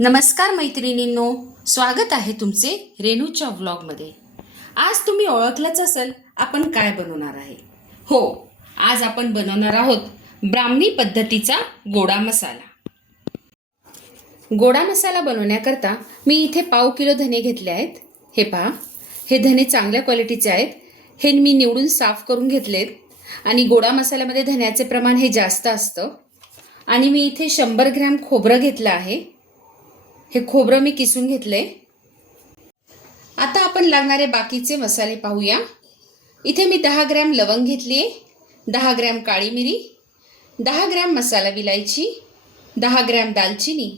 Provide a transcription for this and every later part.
नमस्कार मैत्रिणींनो, स्वागत आहे तुमचे रेणूच्या व्लॉगमध्ये। आज तुम्ही ओळखलंच असेल आपण काय बनवणार आहे। हो, आज आपण बनवणार आहोत ब्राह्मणी पद्धतीचा गोडा मसाला। गोडा मसाला बनवण्याकरता मी इथे पाव किलो धने घेतले आहेत। हे पहा, हे धने चांगल्या क्वालिटीचे आहेत। हे मी निवडून साफ करून घेतलेत आणि गोडा मसाल्यामध्ये धन्याचे प्रमाण हे जास्त असतं। आणि मी इथे 100 ग्रॅम खोबरं घेतलं आहे। हे खोबरं मी किसून घेतले। आता आपण लागणारे बाकीचे मसाले पाहूया। इथे मी 10 ग्रॅम लवंग घेतली आहे, 10 ग्रॅम काळी मिरी, 10 ग्रॅम मसाला विलायची, 10 ग्रॅम दालचिनी,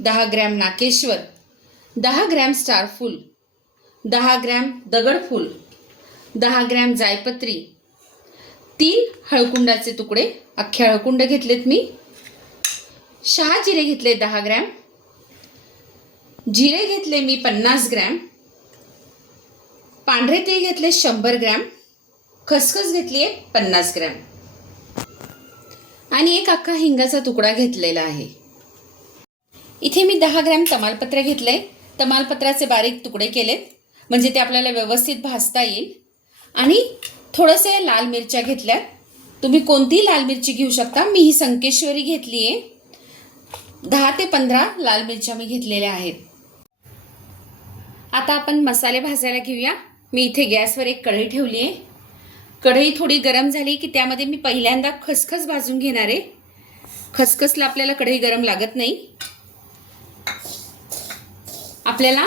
10 ग्रॅम नाकेश्वर, 10 ग्रॅम स्टारफूल, 10 ग्रॅम दगडफूल, 10 ग्रॅम जायपत्री, 3 हळकुंडाचे तुकडे अख्खे हळकुंड घेतलेत मी, शहा जिरे घेतले 10 ग्रॅम, जिरे घेतले मी 50 ग्रॅम, पांढरे तीळ घेतले 100 ग्रॅम, खसखस घेतली आहे 50 ग्रॅम आणि एक अख्खा हिंगाचा तुकडा घेतलेला आहे। इथे मी 10 ग्रॅम तमालपत्र घेतले। तमालपत्राचे बारीक तुकडे केलेत म्हणजे ते आपल्याला व्यवस्थित भाजता येईल। आणि थोडेसे लाल मिरच्या घेतल्या। तुम्ही कोणतीही लाल मिरची घेऊ शकता। मी ही संकेश्वरी घेतली आहे। 10 ते 15 लाल मिरच्या मी घेतलेल्या आहेत। आता आपण मसाले भाजायला घेऊया। मी इथे गॅसवर एक कढई ठेवली आहे। कढई थोडी गरम झाली की त्यामध्ये मी पहिल्यांदा खसखस भाजून घेणार आहे। खसखसला आपल्याला कढई गरम लागत नाही। आपल्याला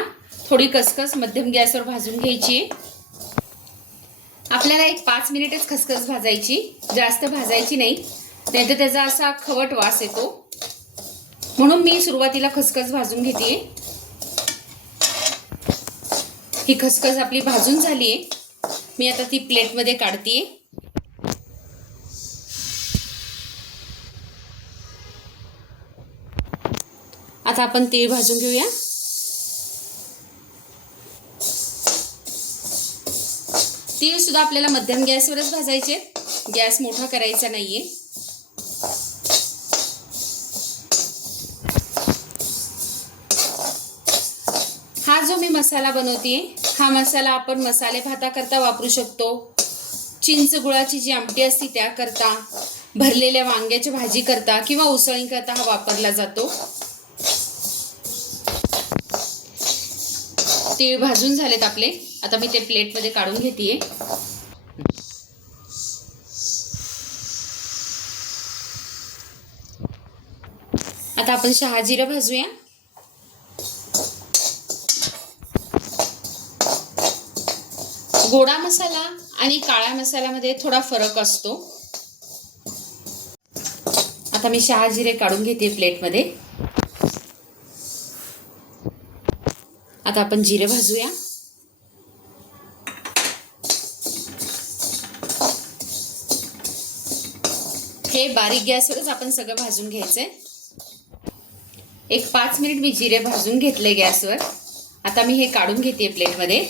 थोडी खसखस मध्यम गॅसवर भाजून घ्यायची आहे। आपल्याला एक 5 मिनिटच खसखस भाजायची, जास्त भाजायची नाही, नाहीतर त्याचा असा खवट वास येतो। म्हणून मी सुरुवातीला खसखस भाजून घेते। ही खसखस आपली भाजून झाली आहे। मी आता ती प्लेटमध्ये काढते। आता आपण तीळ भाजून घेऊया। तीळ सुद्धा आपल्याला मध्यम गॅसवरच भाजायचे, गॅस मोठा करायचा नाहीये। हा जो मी मसाला बनवते, हा मसाला आपण मसाले भाताकरता वापरू शकतो, चिंच गुळाची जी आमटी असते त्याकरता, भरलेल्या वांग्याची भाजी करता किंवा उसळी करता हा वापरला जातो। तीळ भाजून झालेत आपले। आता मी ते प्लेटमध्ये काढून घेते। आता आपण शहाजिरं भाजूया। गोडा मसाला आणि काळ्या मसाल्यामध्ये थोडा फरक असतो। आता मी शहाजिरे काढून घेते प्लेटमध्ये। आता आपण जिरे भाजूया। हे बारीक गॅसवरच आपण सगळं भाजून घ्यायचंय। एक 5 मिनिट मी जिरे भाजून घेतले गॅसवर। आता मी हे काढून घेते प्लेटमध्ये।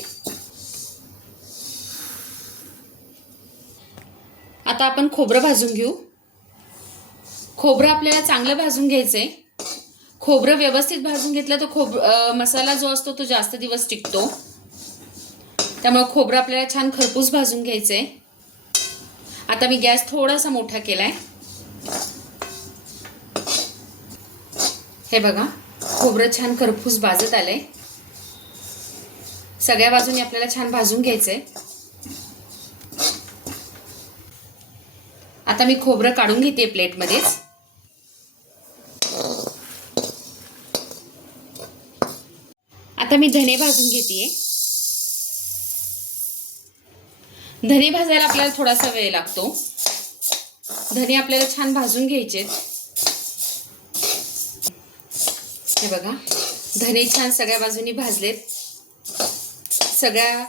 आता आपण खोबरं भाजून घेऊ। खोबरं आपल्याला चांगलं भाजून घ्यायचंय। खोबरं व्यवस्थित भाजून घेतलं तर मसाला जो असतो तो जास्त दिवस टिकतो। त्यामुळे खोबरं आपल्याला छान खरपूस भाजून घ्यायचंय। आता मी गॅस थोडासा मोठा केलाय। हे बघा, खोबरं छान खरपूस भाजत आलंय। सगळ्या बाजूने आपल्याला छान भाजून घ्यायचंय। आता मी खोबरं काढून घेते प्लेटमध्येच। आता मी धने भाजून घेते। धने भाजायला आपल्याला थोडासा वेळ लागतो। धने आपल्याला छान भाजून घ्यायचे। हे बघा, धने छान सगळ्या बाजूनी भाजलेत। सगळ्या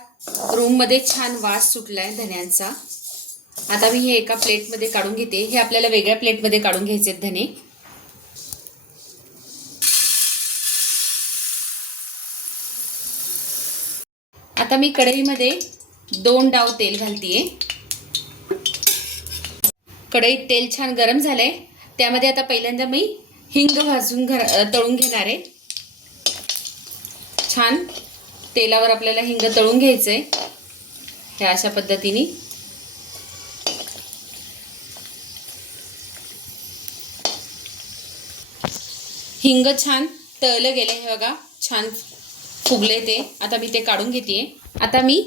रूममध्ये छान वास सुटलाय धन्यांचा। आता मी हे एका प्लेटमध्ये काढून घेते। हे आपल्याला वेगळ्या प्लेटमध्ये काढून घ्यायचे धने। आता मी कढईमध्ये 2 डाव तेल घालतेय। कढईत तेल छान गरम झालंय। त्यामध्ये आता पहिल्यांदा मी हिंग भाजून तळून घेणार आहे। छान तेलावर आपल्याला हिंग तळून घ्यायचं आहे. ह्या अशा पद्धतीने हिंग छान तळलं गेले. हे बघा छान फुगले ते. आता मी ते काढून घेते. आता मी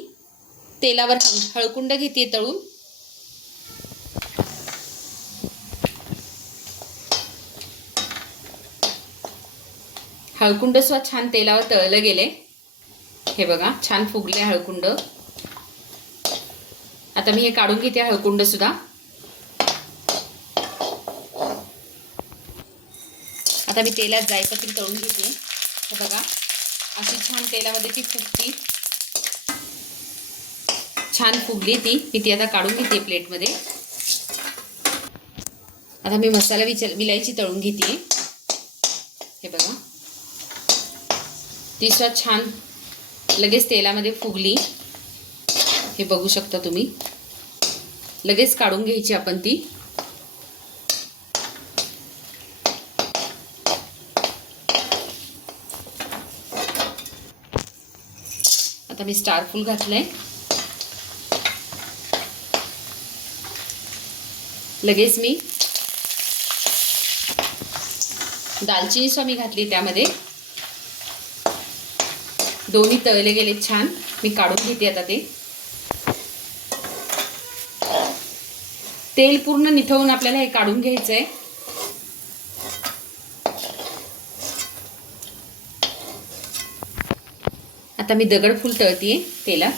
तेलावर हळकुंड घेते तळून. हळकुंड सुद्धा छान तेलावर तळलं गेले. हे बघा छान फुगले हळकुंड. आता मी हे काढून घेते हळकुंड सुद्धा. आता मी तेलात जायपत्री तळून घेते. हे बघा अशी छान तेलामध्ये ती फुगती. छान फुगली ती. मी ती आता काढून घेते प्लेटमध्ये. आता मी मसाला विलायची तळून घेते. हे बघा ती सुद्धा छान लगेच तेलामध्ये फुगली. हे बघू शकता तुम्ही. लगेच काढून घ्यायची आपण ती. आता मी स्टार फूल घातलंय. लगेच मी दालचिनी सुद्धा मी घातली त्यामध्ये. दोन्ही तळले गेले छान. मी काढून घेते आता ते. तेल पूर्ण निथळून आपल्याला हे काढून घ्यायचंय. आता मी दगडफूल तळतीये तेलात.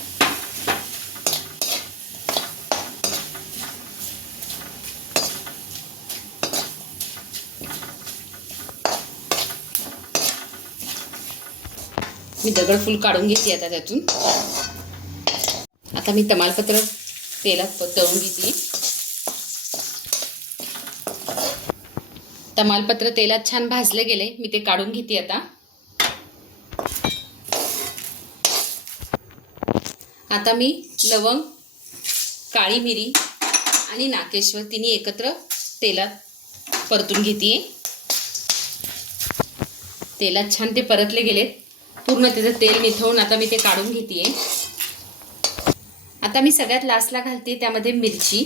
मी दगडफूल काढून घेते आता त्यातून. आता मी तमालपत्र तेलात तळून घेते. तमालपत्र तेलात छान भाजले गेले. मी ते काढून घेते आता. आता मी लवंग, काळी मिरी आणि नाकेश्वर तिन्ही एकत्र तेलात परतून घेते. तेलात छान ते परतले गेलेत. पूर्ण त्याचं तेल निथळून आता मी ते काढून घेते. आता मी सगळ्यात लास्टला घालते त्यामध्ये मिरची.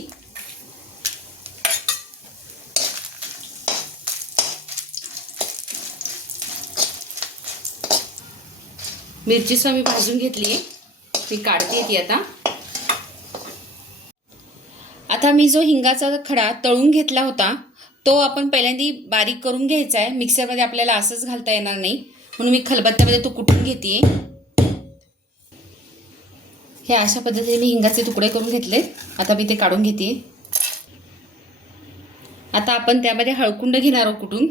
मिरची सुद्धा मी भाजून घेतली आहे. मी काढते ती आता. आता मी जो हिंगाचा खडा तळून घेतला होता तो आपण पहिल्यांदा बारीक करून घ्यायचा आहे. मिक्सरमध्ये आपल्याला असंच घालता येणार नाही, म्हणून मी खलबत्त्यामध्ये तो कुटून घेते. हे अशा पद्धतीने मी हिंगाचे तुकडे करून घेतले. आता मी ते काढून घेते. आता आपण त्यामध्ये हळकुंड घेणार आहोत कुटून.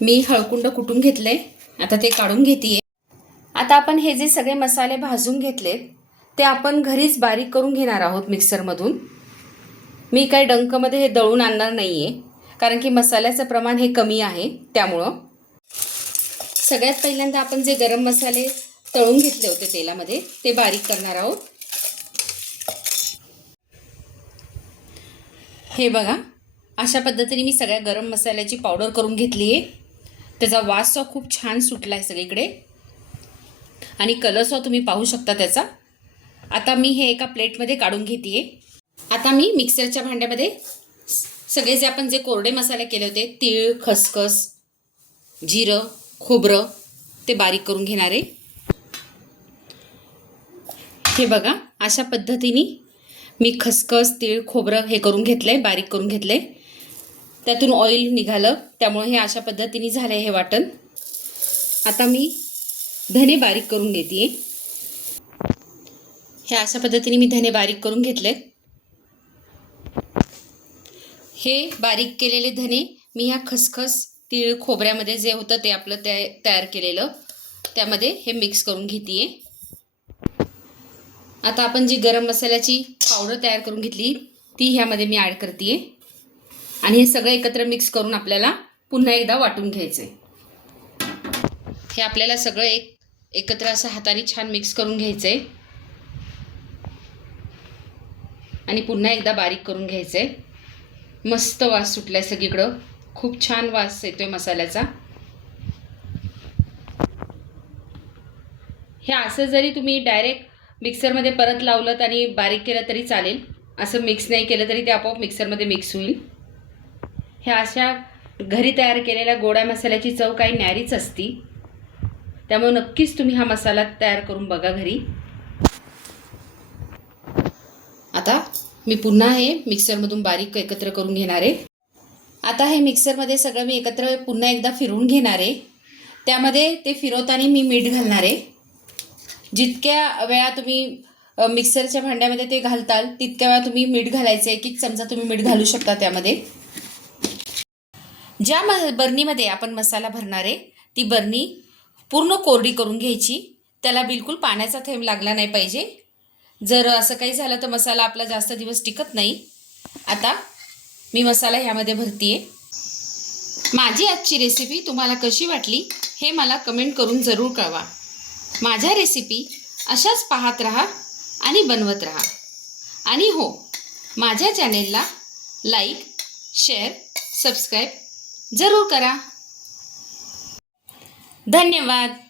मी हळकुंड कुटून घेतले. आता ते काढून घेते. आता आपण हे जे सगळे मसाले भाजून घेतलेत ते आपण घरीच बारीक करून घेणार आहोत मिक्सरमधून. मी काही डंकमध्ये हे दळून आणणार नाही आहे, कारण की मसाल्याचं प्रमाण हे कमी आहे. त्यामुळं सगळ्यात पहिल्यांदा आपण जे गरम मसाले तळून घेतले होते तेलामध्ये ते बारीक करणार आहोत. हे बघा अशा पद्धतीने मी सगळ्या गरम मसाल्याची पावडर करून घेतली आहे. त्याचा वास खूप छान सुटला आहे सगळीकडे आणि कलरसुद्धा तुम्ही पाहू शकता त्याचा. आता मी हे एका प्लेटमध्ये काढून घेते. आता मी मिक्सरच्या भांड्यामध्ये सगळे जे आपण जे कोरडे मसाले केले होते, तीळ, खसखस, जिरं, खोबरं ते बारीक करून घेणार आहे. हे बघा अशा पद्धतीने मी खसखस, तीळ, खोबरं हे करून घेतलंय, बारीक करून घेतलंय. त्यातून ऑइल निघालं त्यामुळे हे अशा पद्धतीने झालंय हे वाटण. आता मी धने बारीक करून घेते. हे अशा पद्धतीने मी धने बारीक करून घेतलेत. हे बारीक केलेले धने मी ह्या खसखस, तीळ, खोबऱ्यामध्ये जे होतं ते आपलं तयार केलेलं त्यामध्ये हे मिक्स करून घेते. आता आपण जी गरम मसाल्याची पावडर तयार करून घेतली ती ह्यामध्ये मी ॲड करते आणि हे सगळं एकत्र मिक्स करून आपल्याला पुन्हा एकदा वाटून घ्यायचं आहे. हे आपल्याला सगळं एकत्र असं हाताने छान मिक्स करून घ्यायचं आहे आणि पुन्हा एकदा बारीक करून घ्यायचं आहे. मस्त वास सुटलाय सगळीकडं. खूप छान वास येतोय मसाल्याचा. हे असं जरी तुम्ही डायरेक्ट मिक्सरमध्ये परत लावलं आणि बारीक केलं तरी चालेल. असं मिक्स नाही केलं तरी ते आपोआप मिक्सरमध्ये मिक्स होईल. ह्या अशा घरी तयार केलेल्या गोड्या मसाल्याची चव काही न्यारीच असती. त्यामुळे नक्कीच तुम्ही हा मसाला तयार करून बघा घरी. आता मी पुन्हा हे मिक्सरमधून बारीक एकत्र करून घेणार आहे. आता हे मिक्सरमध्ये सगळं मी एकत्र पुन्हा एकदा फिरवून घेणार आहे. त्यामध्ये ते फिरवताना मी मीठ घालणार आहे. जितक्या वेळा तुम्ही मिक्सरच्या भांड्यामध्ये ते घालताल तितक्या वेळा तुम्ही मीठ घालायचं. 1 चमचा तुम्ही मीठ घालू शकता त्यामध्ये. ज्या बरणीमध्ये आपण मसाला भरणार आहे ती बरणी पूर्ण कोरडी करून घ्यायची. त्याला बिलकुल पाण्याचा थेंब लागला नाही पाहिजे. जर असं काही झालं तर मसाला आपला जास्त दिवस टिकत नाही. आता मी मसाला ह्यामध्ये भरतीये. माझी आजची रेसिपी तुम्हाला कशी वाटली हे मला कमेंट करून जरूर कळवा. माझ्या रेसिपी अशाच पाहत राहा आणि बनवत राहा. आणि हो, माझ्या चॅनेलला लाईक, शेअर, सबस्क्राईब जरूर करा. धन्यवाद.